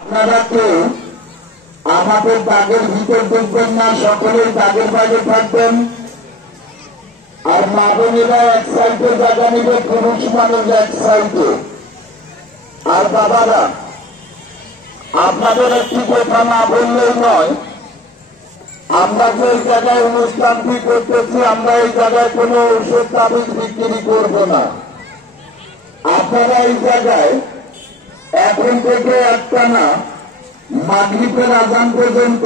আপনারা কেউ আমাদের দাগের ভিতর দেখবেন না, সকলের দাগের বাইরে থাকবেন। আর মা বোনেরা এক সাইডে জায়গা নিবে, পুরুষ মানুষ এক সাইডে। আর বাবারা, আপনাদের একটি কথা না বললেই নয়, আমরা যে এই জায়গায় অনুষ্ঠানটি করতেছি, আমরা এই জায়গায় কোনো ঔষধ তাবিজ বিক্রি করব না। আপনারা এই জায়গায় এখন থেকে একটানা মাগরিবের আযান পর্যন্ত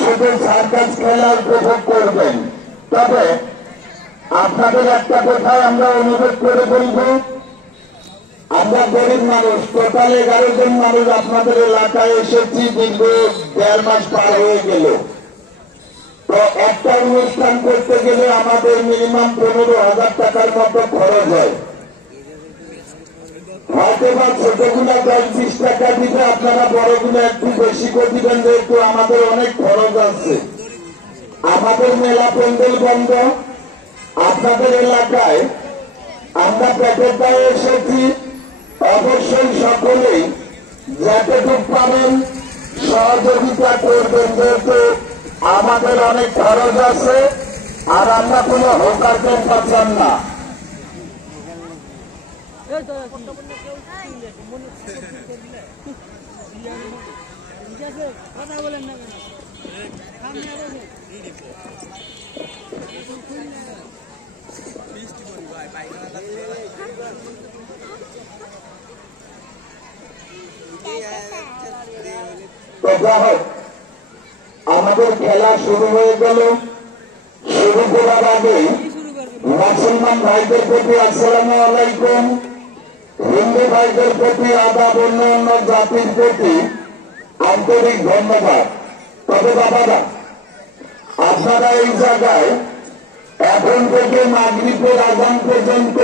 শুধু সার্কাস খেলা উপভোগ করবেন। তবে আপনাদের একটা কথায় আমরা অনুরোধ করে বলব, আমরা গরিব মানুষ, টোটাল 11 জন মানুষ আপনাদের এলাকায় এসেছি, দীর্ঘ 1.5 মাস পার হয়ে গেল। তো একটা অনুষ্ঠান করতে গেলে আমাদের মিনিমাম 15,000 টাকার মতো খরচ হয়। হয়তো বা ছোটগুলা 10-20 টাকা দিবে, আপনারা বড়গুলো একটু বেশি করে দিবেন, যেহেতু আমাদের অনেক খরচ আছে। আমাদের মেলা প্যান্ডেল বন্ধ। আপনাদের এলাকায় আমরা পেটের দায়ে এসেছি, অবশ্যই সকলেই যতটুকু পারেন সহযোগিতা করবেন, যেহেতু আমাদের অনেক খরচ আছে আর আমরা কোনো হোকার ক্যাম্প পাচ্ছেন না। কথা বলেন না আমাদের খেলা শুরু হয়ে গেল। শুরু করার আগে মুসলমান ভাইদের প্রতি আসসালামু আলাইকুম, হিন্দু ভাইদের প্রতি আদাব, অন্য জাতির প্রতি আন্তরিক ধন্যবাদ। তবে বাবারা, আপনারা এই জায়গায় এখন থেকে মাগরিবের আযান পর্যন্ত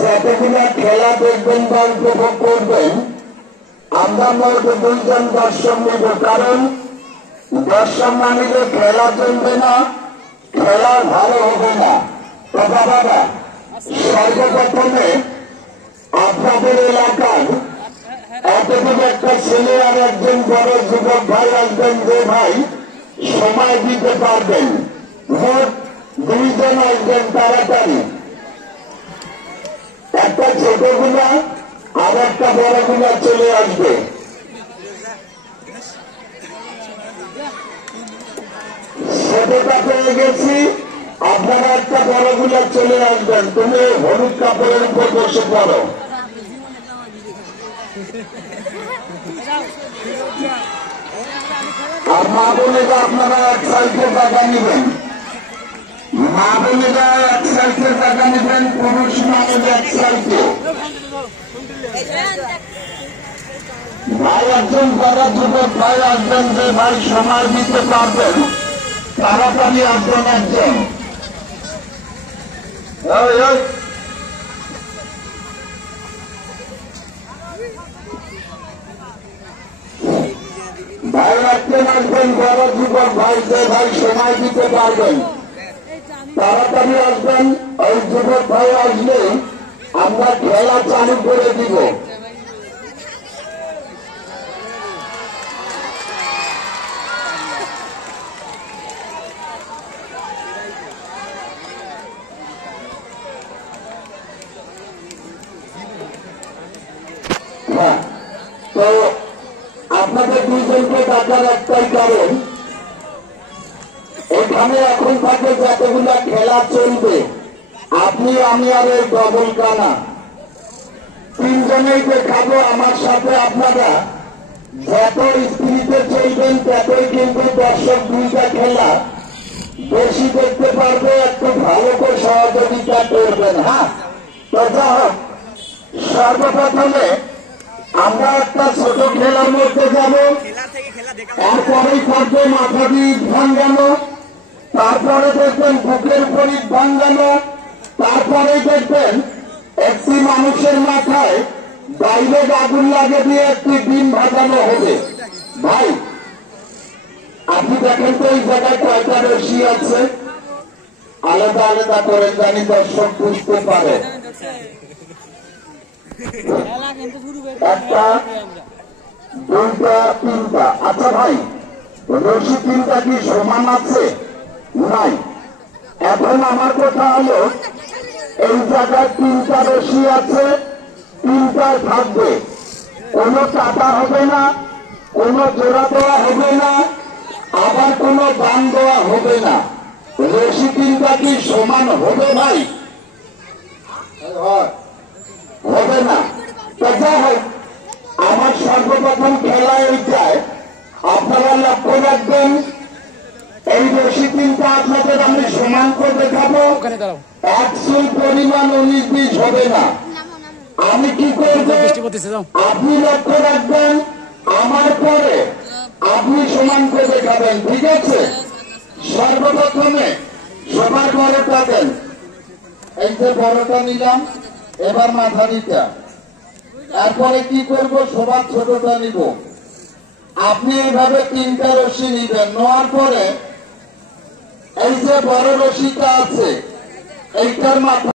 যতগুলা খেলা দেখবেন বা উপভোগ করবেন, আমরা মোট 2 জন দর্শক নিব। কারণ দর্শক না নিলে খেলা চলবে না, খেলা ভালো হবে না। তো বাবারা, সর্বপ্রথমে আপনাদের এলাকার এতটুকু একটা ছেলে আর একজন বড় যুবক ভাই আসবেন, যে ভাই সময় দিতে পারবেন। মোট 2 জন আসবেন তাড়াতাড়ি। একটা ছোটগুলা আর একটা বড়গুলা চলে আসবে। ছোটটা পেয়ে গেছি, আপনারা একটা বড়গুলা চলে আসবেন। তুমি হলুদ কাপড়ের উপর বসে পড়ো। আর মা বোনেরা, আপনারা এক সাইডে জায়গা নেবেন। মা বোনেরা এক সাইডে জায়গা নেবেন, পুরুষ মানুষ এক সাইডে। ভাই একজন বড় যুবক ভাই আসবেন, যে ভাই সময় দিতে পারবেন, তাড়াতাড়ি আসবেন একজন। ভাই একজন আসবেন, বড় যুবক ভাই, যে ভাই সময় দিতে পারবেন, তাড়াতাড়ি আসবেন। ওই যুবক ভাই আসলে আমরা খেলা চালু করে দিব। তো আপনাদের 2 জনকে ডাকার একটাই কারণ, এখানে এখন থেকে যতগুলা খেলা চলবে, আপনি, আমি আর এই ডবল কানা 3 জনেই দেখাবো। আমার সাথে আপনারা যত স্পিরিটে চলবেন, ততই কিন্তু দর্শক 2টা খেলা বেশি দেখতে পারবে। একটু ভালো করে সহযোগিতা করবেন। হ্যাঁ, তো যা হোক, সর্বপ্রথমে আমরা একটা ছোট খেলার মধ্যে যাব। এরপরেই থাকবে মাথা দিয়ে ইট ভাঙানো, তারপরে দেখবেন বুকের উপর ইট ভাঙানো, তারপরে দেখবেন একটি মানুষের মাথায় বাইরে আগুন লাগে দিয়ে একটি ডিম ভাজানো হবে। ভাই, আপনি দেখেন তো এই জায়গায় কয়টা রশি আছে, আলাদা আলাদা করে জানি দর্শক বুঝতে পারে। একটা দুইটা তিনটা। আচ্ছা ভাই, রশি তিনটা কি সমান আছে? নাই। এখন আমার কথা হলো, এই জায়গায় তিনটা রশি আছে, তিনটায় থাকবে, কোনো কাটা হবে না, কোনো জোড়া দেওয়া হবে না, আবার কোনো বান দেওয়া হবে না। রশি তিনটা কি সমান হবে ভাই? হবে না। তো যাই হোক, আমার সর্বপ্রথম খেলা এইটায় আপনারা লক্ষ্য রাখবেন, এই রশি তিনটা আপনাদের আমি সমান করে দেখাবো, একচুল পরিমাণ 19-20 হবে না। আমি কি করব, আপনি লক্ষ্য রাখবেন, আমার পরে আপনি সমান করে দেখাবেন, ঠিক আছে? সর্বপ্রথমে সবার বড়টা দেন, এই যে বড়টা নিলাম, এবার মাঝারিটা, এরপরে কি করব, সবার ছোটটা নিব। আপনি এইভাবে তিনটা রশি নিবেন, নেওয়ার পরে এই যে বড় রশিটা আছে এইটার মাথা